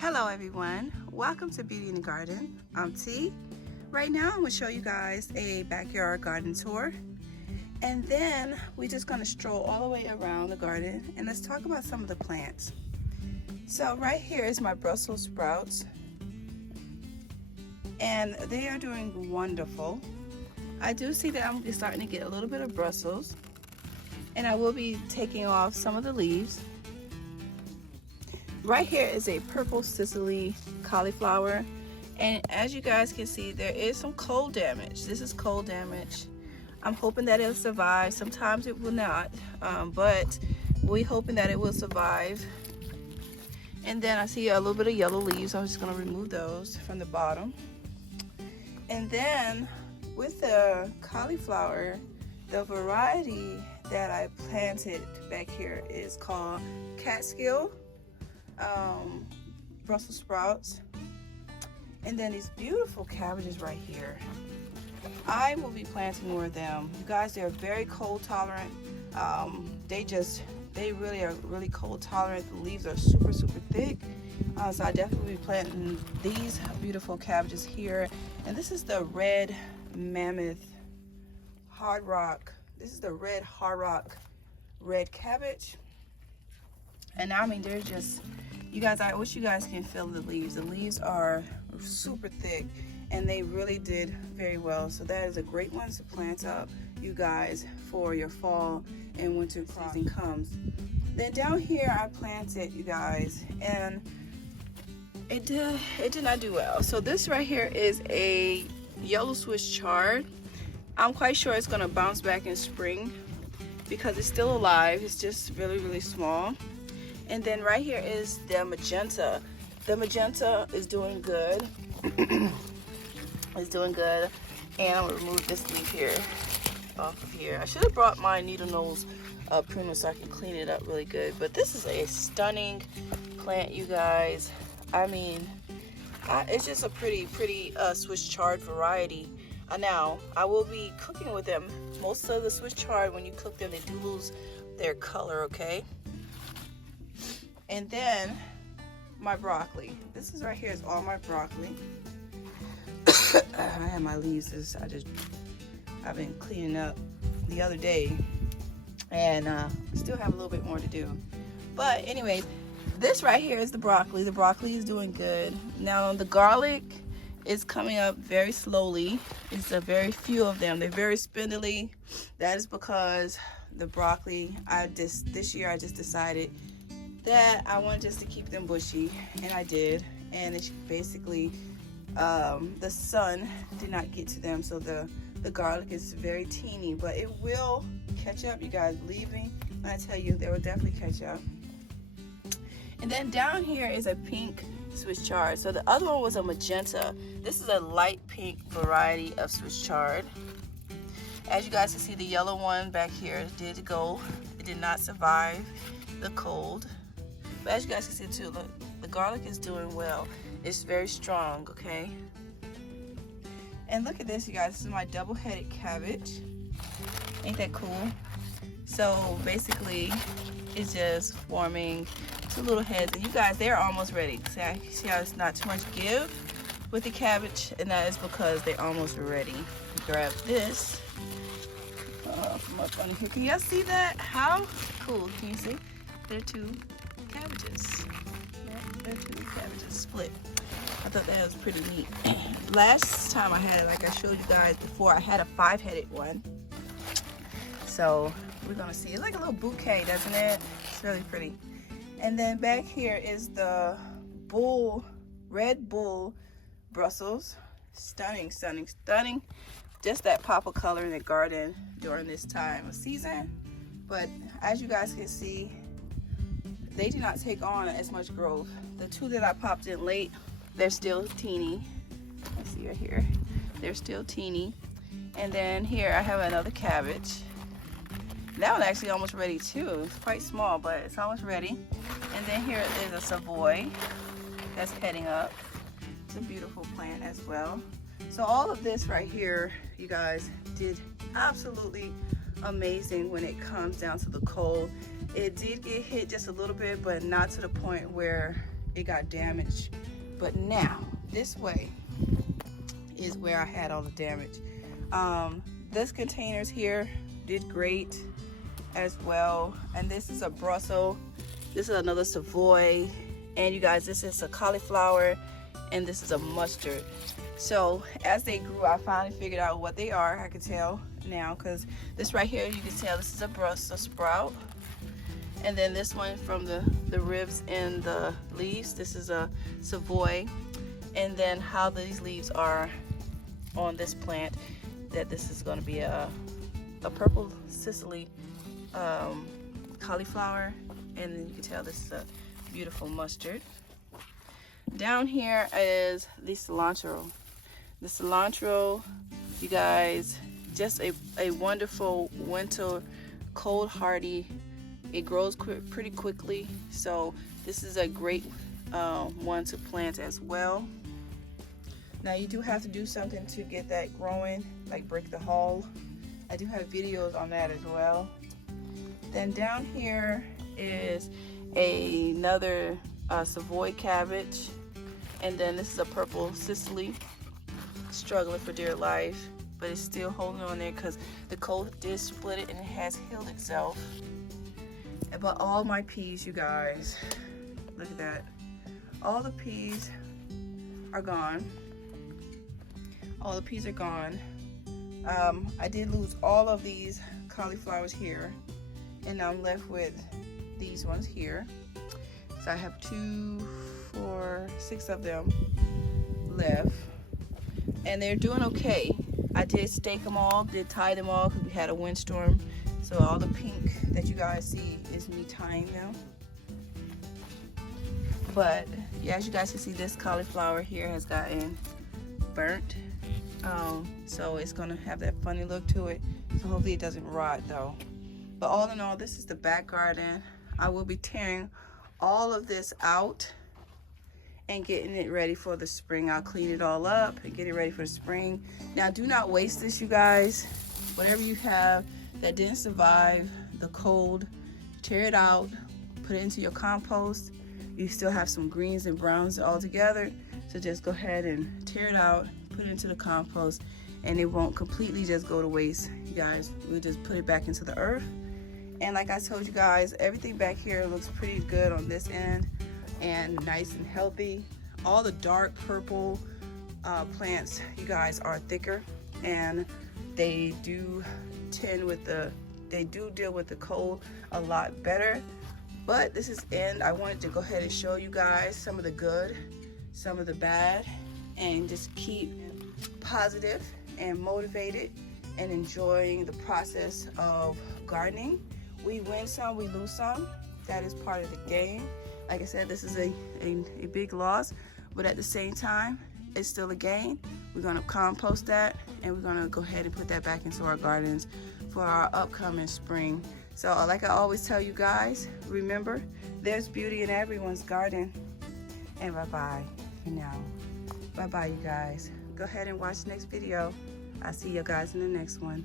Hello everyone, welcome to Beauty in the Garden. I'm T. Right now I'm going to show you guys a backyard garden tour, and then we're just going to stroll all the way around the garden and let's talk about some of the plants. So right here is my Brussels sprouts, and they are doing wonderful. I do see that I'm starting to get a little bit of Brussels, and I will be taking off some of the leaves. Right here is a purple Sicily cauliflower, and as you guys can see, there is some cold damage. This is cold damage. I'm hoping that it'll survive. Sometimes it will not, but we're hoping that it will survive. And then I see a little bit of yellow leaves. I'm just going to remove those from the bottom. And then with the cauliflower, the variety that I planted back here is called Catskill Brussels sprouts. And then these beautiful cabbages right here. I will be planting more of them. You guys, they're very cold tolerant. They really are really cold tolerant. The leaves are super thick. So I definitely will be planting these beautiful cabbages here. And this is the red mammoth hard rock. This is the red hard rock red cabbage. And I mean, they're just, you guys, I wish you guys can feel the leaves. The leaves are super thick and they really did very well. So that is a great one to plant up, you guys, for your fall and winter season comes. Then down here I planted, you guys, and it did not do well. So this right here is a yellow Swiss chard. I'm quite sure it's gonna bounce back in spring because it's still alive. It's just really small. And then right here is the magenta. The magenta is doing good. It's doing good. And I'm gonna remove this leaf here off of here. I should have brought my needle nose pruner so I can clean it up really good. But this is a stunning plant, you guys. I mean, it's just a pretty Swiss chard variety. Now, I will be cooking with them. Most of the Swiss chard, when you cook them, they do lose their color, okay? And then my broccoli. This is right here is all my broccoli. I have my leaves. I've been cleaning up the other day, and still have a little bit more to do. But anyways, this right here is the broccoli. The broccoli is doing good. Now the garlic is coming up very slowly. It's a very few of them. They're very spindly. That is because the broccoli, this year I just decided that I wanted just to keep them bushy, and I did. And it's basically the sun did not get to them, so the garlic is very teeny, but it will catch up, you guys. Believe me when I tell you, they will definitely catch up. And then down here is a pink Swiss chard. So the other one was a magenta. This is a light pink variety of Swiss chard. As you guys can see, the yellow one back here did go. It did not survive the cold. But as you guys can see too, look, the garlic is doing well. It's very strong, okay? And look at this, you guys. This is my double-headed cabbage. Ain't that cool? So basically, it's just forming two little heads. And you guys, they're almost ready. See how it's not too much give with the cabbage? And that is because they're almost ready. Grab this from up under here. Can y'all see that? How cool? Can you see? They're two cabbages. Yeah, they're two cabbages split. I thought that was pretty neat. Last time I had it, like I showed you guys before, I had a 5-headed one. So we're gonna see. It's like a little bouquet, doesn't it? It's really pretty. And then back here is the red bull Brussels. Stunning. Just that pop of color in the garden during this time of season. But as you guys can see, they do not take on as much growth. The two that I popped in late, they're still teeny. Let's see right here. They're still teeny. And then here I have another cabbage. That one actually almost ready too. It's quite small, but it's almost ready. And then here is a Savoy that's heading up. It's a beautiful plant as well. So all of this right here, you guys, did absolutely amazing when it comes down to the cold. It did get hit just a little bit, but not to the point where it got damaged. But now this way is where I had all the damage. This containers here did great as well. And this is a Brussels, this is another Savoy, and you guys, this is a cauliflower, and this is a mustard. So as they grew, I finally figured out what they are. I can tell now, because this right here, you can tell this is a Brussels sprout. And then this one from the ribs and the leaves, this is a Savoy. And then how these leaves are on this plant, that this is going to be a purple Sicily cauliflower. And then you can tell this is a beautiful mustard. Down here is the cilantro. The cilantro, you guys, just a wonderful winter cold hardy. It grows pretty quickly, so this is a great one to plant as well. Now you do have to do something to get that growing, like break the hull. I do have videos on that as well. Then down here is another Savoy cabbage, and then this is a purple Sicily, struggling for dear life, but it's still holding on there because the cold did split it and it has healed itself. But all my peas, you guys, look at that, all the peas are gone. All the peas are gone. I did lose all of these cauliflowers here, and I'm left with these ones here. So I have 2, 4, 6 of them left, and they're doing okay. I did stake them all, did tie them all because we had a windstorm. So all the pink that you guys see is me tying them. But yeah, as you guys can see, this cauliflower here has gotten burnt. So it's gonna have that funny look to it. So hopefully it doesn't rot though. But all in all, this is the back garden. I will be tearing all of this out and getting it ready for the spring. I'll clean it all up and get it ready for the spring. Now do not waste this, you guys. Whatever you have that didn't survive the cold, tear it out, put it into your compost. You still have some greens and browns all together, so just go ahead and tear it out, put it into the compost, and it won't completely just go to waste, you guys. We'll just put it back into the earth. And like I told you guys, everything back here looks pretty good on this end and nice and healthy. All the dark purple plants, you guys, are thicker, and they do deal with the cold a lot better. But this is end. I wanted to go ahead and show you guys some of the good, some of the bad, and just keep positive and motivated and enjoying the process of gardening. We win some, we lose some. That is part of the game. Like I said, this is a big loss, but at the same time, it's still a gain. We're gonna compost that, and we're gonna go ahead and put that back into our gardens for our upcoming spring. So like I always tell you guys, remember, there's beauty in everyone's garden. And bye-bye for now. Bye-bye, you guys. Go ahead and watch the next video. I'll see you guys in the next one.